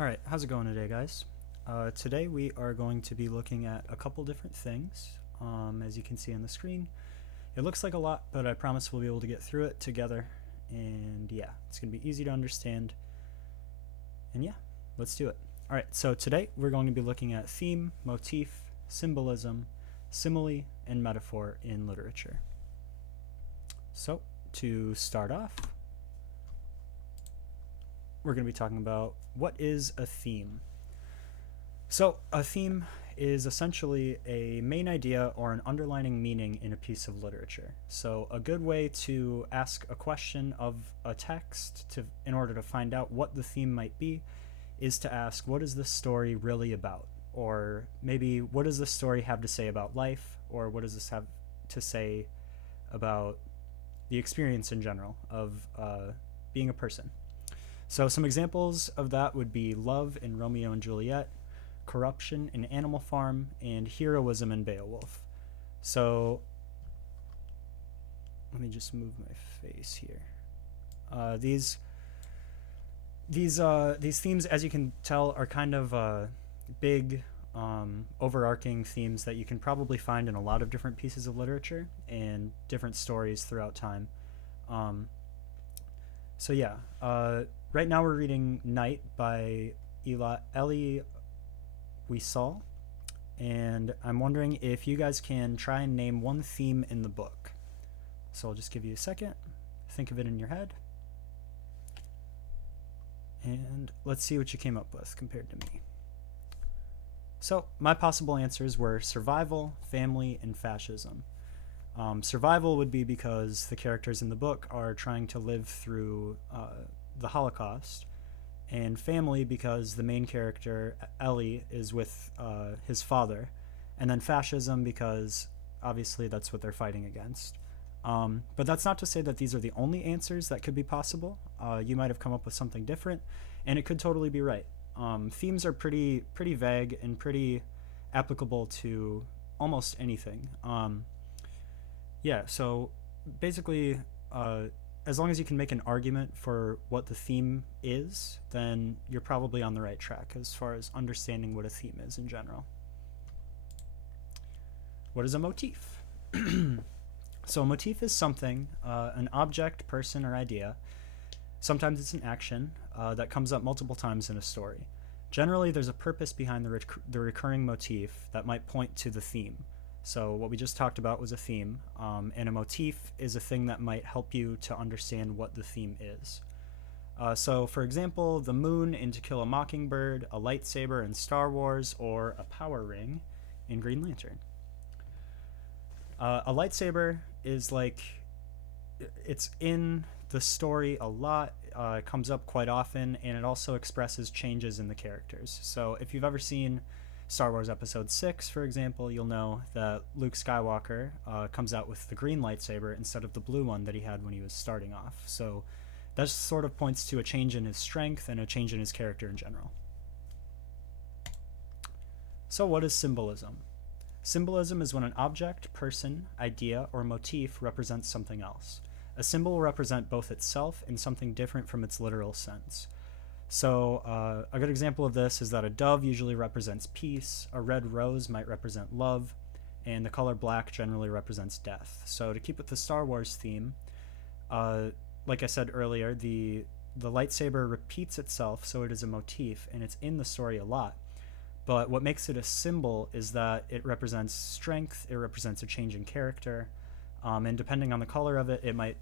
Alright, how's it going today, guys? Today we are going to be looking at a couple different things. As you can see on the screen, it looks like a lot, but I promise we'll be able to get through it together. And yeah, it's going to be easy to understand. And yeah, let's do it. Alright, so today we're going to be looking at theme, motif, symbolism, simile, and metaphor in literature. So, to start off, we're going to be talking about what is a theme. So, a theme is essentially a main idea or an underlining meaning in a piece of literature. So, a good way to ask a question of a text in order to find out what the theme might be is to ask, what is this story really about? Or maybe, what does this story have to say about life? Or what does this have to say about the experience in general of being a person? So some examples of that would be love in Romeo and Juliet, corruption in Animal Farm, and heroism in Beowulf. So let me just move my face here. These themes, as you can tell, are kind of big, overarching themes that you can probably find in a lot of different pieces of literature and different stories throughout time. So yeah, right now we're reading Night by Elie Wiesel, and I'm wondering if you guys can try and name one theme in the book. So I'll just give you a second, think of it in your head, and let's see what you came up with compared to me. So my possible answers were survival, family, and fascism. Survival would be because the characters in the book are trying to live through the Holocaust, and family because the main character, Ellie, is with his father, and then fascism because obviously that's what they're fighting against. But that's not to say that these are the only answers that could be possible. You might have come up with something different, and it could totally be right. Themes are pretty vague and pretty applicable to almost anything. Yeah, so basically, as long as you can make an argument for what the theme is, then you're probably on the right track as far as understanding what a theme is in general. What is a motif? So a motif is something, an object, person, or idea. Sometimes it's an action that comes up multiple times in a story. Generally, there's a purpose behind the recurring motif that might point to the theme. So what we just talked about was a theme, and a motif is a thing that might help you to understand what the theme is. So for example, the moon in To Kill a Mockingbird, a lightsaber in Star Wars, or a power ring in Green Lantern. A lightsaber is it's in the story a lot, it comes up quite often, and it also expresses changes in the characters. So if you've ever seen Star Wars Episode 6, for example, you'll know that Luke Skywalker comes out with the green lightsaber instead of the blue one that he had when he was starting off. So that sort of points to a change in his strength and a change in his character in general. So what is symbolism? Symbolism is when an object, person, idea, or motif represents something else. A symbol will represent both itself and something different from its literal sense. So a good example of this is that a dove usually represents peace, a red rose might represent love, and the color black generally represents death. So to keep with the Star Wars theme, like I said earlier, the lightsaber repeats itself, so it is a motif, and it's in the story a lot. But what makes it a symbol is that it represents strength, it represents a change in character, and depending on the color of it, it might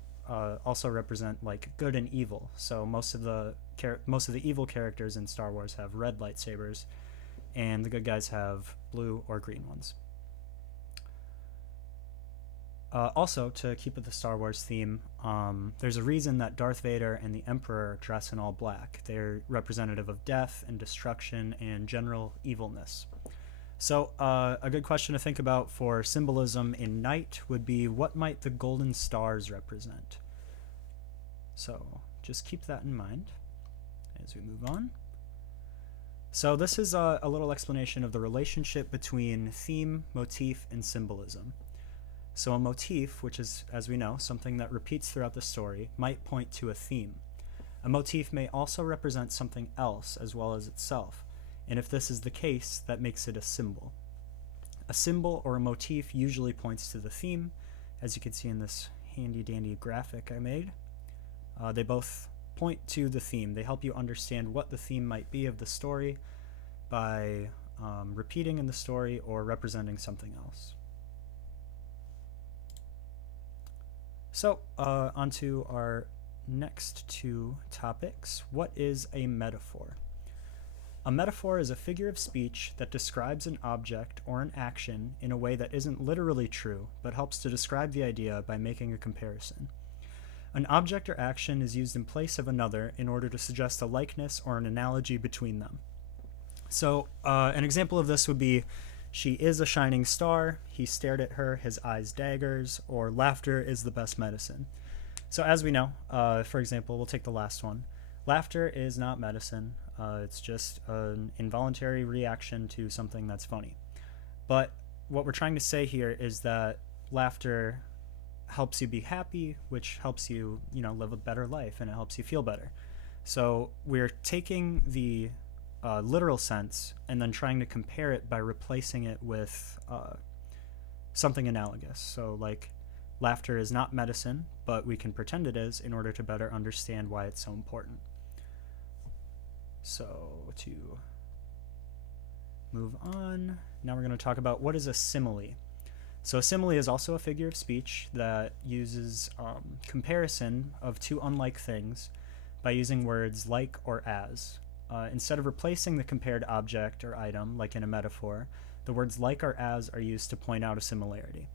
also represent like good and evil. So most of the evil characters in Star Wars have red lightsabers, and the good guys have blue or green ones. Also, to keep with the Star Wars theme, there's a reason that Darth Vader and the Emperor dress in all black. They're representative of death and destruction and general evilness. So a good question to think about for symbolism in Night would be, what might the golden stars represent? So just keep that in mind as we move on. So this is a little explanation of the relationship between theme, motif, and symbolism. So a motif, which is, as we know, something that repeats throughout the story, might point to a theme. A motif may also represent something else as well as itself, and if this is the case, that makes it a symbol. A symbol or a motif usually points to the theme, as you can see in this handy dandy graphic I made. They both point to the theme. They help you understand what the theme might be of the story by repeating in the story or representing something else. So, on to our next two topics. What is a metaphor? A metaphor is a figure of speech that describes an object or an action in a way that isn't literally true, but helps to describe the idea by making a comparison. An object or action is used in place of another in order to suggest a likeness or an analogy between them. So, an example of this would be, she is a shining star, he stared at her, his eyes daggers, or laughter is the best medicine. So as we know, for example, we'll take the last one. Laughter is not medicine. It's just an involuntary reaction to something that's funny. But what we're trying to say here is that laughter helps you be happy, which helps you, live a better life, and it helps you feel better. So we're taking the literal sense and then trying to compare it by replacing it with something analogous. So like, laughter is not medicine, but we can pretend it is in order to better understand why it's so important. So to move on, now we're going to talk about what is a simile. So a simile is also a figure of speech that uses comparison of two unlike things by using words like or as. Instead of replacing the compared object or item, like in a metaphor, the words like or as are used to point out a similarity.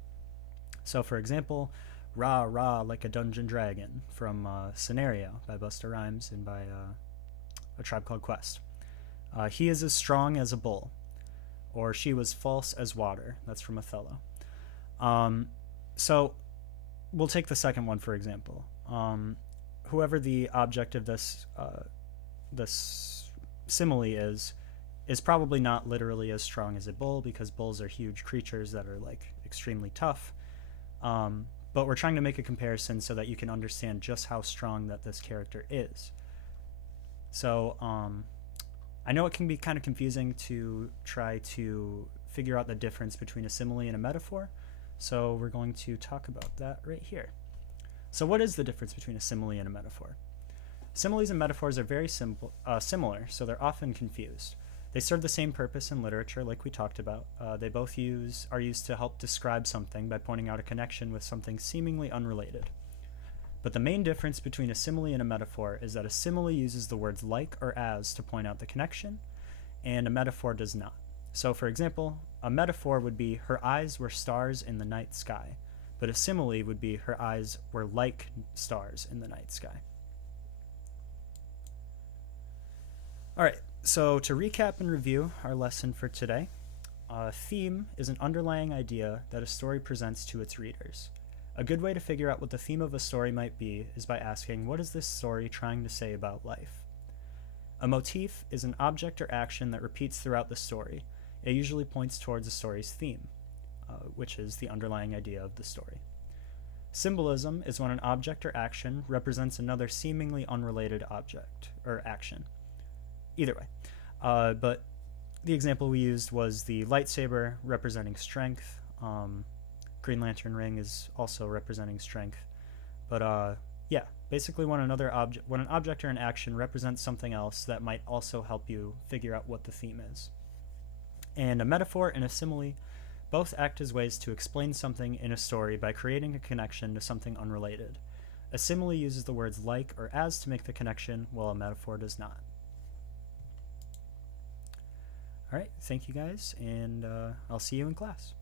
So for example, rah rah like a dungeon dragon from Scenario by Busta Rhymes and by A Tribe Called Quest. He is as strong as a bull, or she was false as water. That's from Othello. So we'll take the second one for example. Whoever the object of this simile is probably not literally as strong as a bull, because bulls are huge creatures that are like extremely tough. But we're trying to make a comparison so that you can understand just how strong that this character is. So I know it can be kind of confusing to try to figure out the difference between a simile and a metaphor, so we're going to talk about that right here. So what is the difference between a simile and a metaphor? Similes and metaphors are very similar, so they're often confused. They serve the same purpose in literature, like we talked about. They both are used to help describe something by pointing out a connection with something seemingly unrelated. But the main difference between a simile and a metaphor is that a simile uses the words like or as to point out the connection, and a metaphor does not. So for example, a metaphor would be, her eyes were stars in the night sky, but a simile would be, her eyes were like stars in the night sky. Alright, so to recap and review our lesson for today, a theme is an underlying idea that a story presents to its readers. A good way to figure out what the theme of a story might be is by asking, what is this story trying to say about life? A motif is an object or action that repeats throughout the story. It usually points towards a story's theme, which is the underlying idea of the story. Symbolism is when an object or action represents another seemingly unrelated object or action. Either way. But the example we used was the lightsaber representing strength. Green Lantern ring is also representing strength. But yeah, basically when an object or an action represents something else, that might also help you figure out what the theme is. And a metaphor and a simile both act as ways to explain something in a story by creating a connection to something unrelated. A simile uses the words like or as to make the connection, while a metaphor does not. Alright, thank you guys, and I'll see you in class.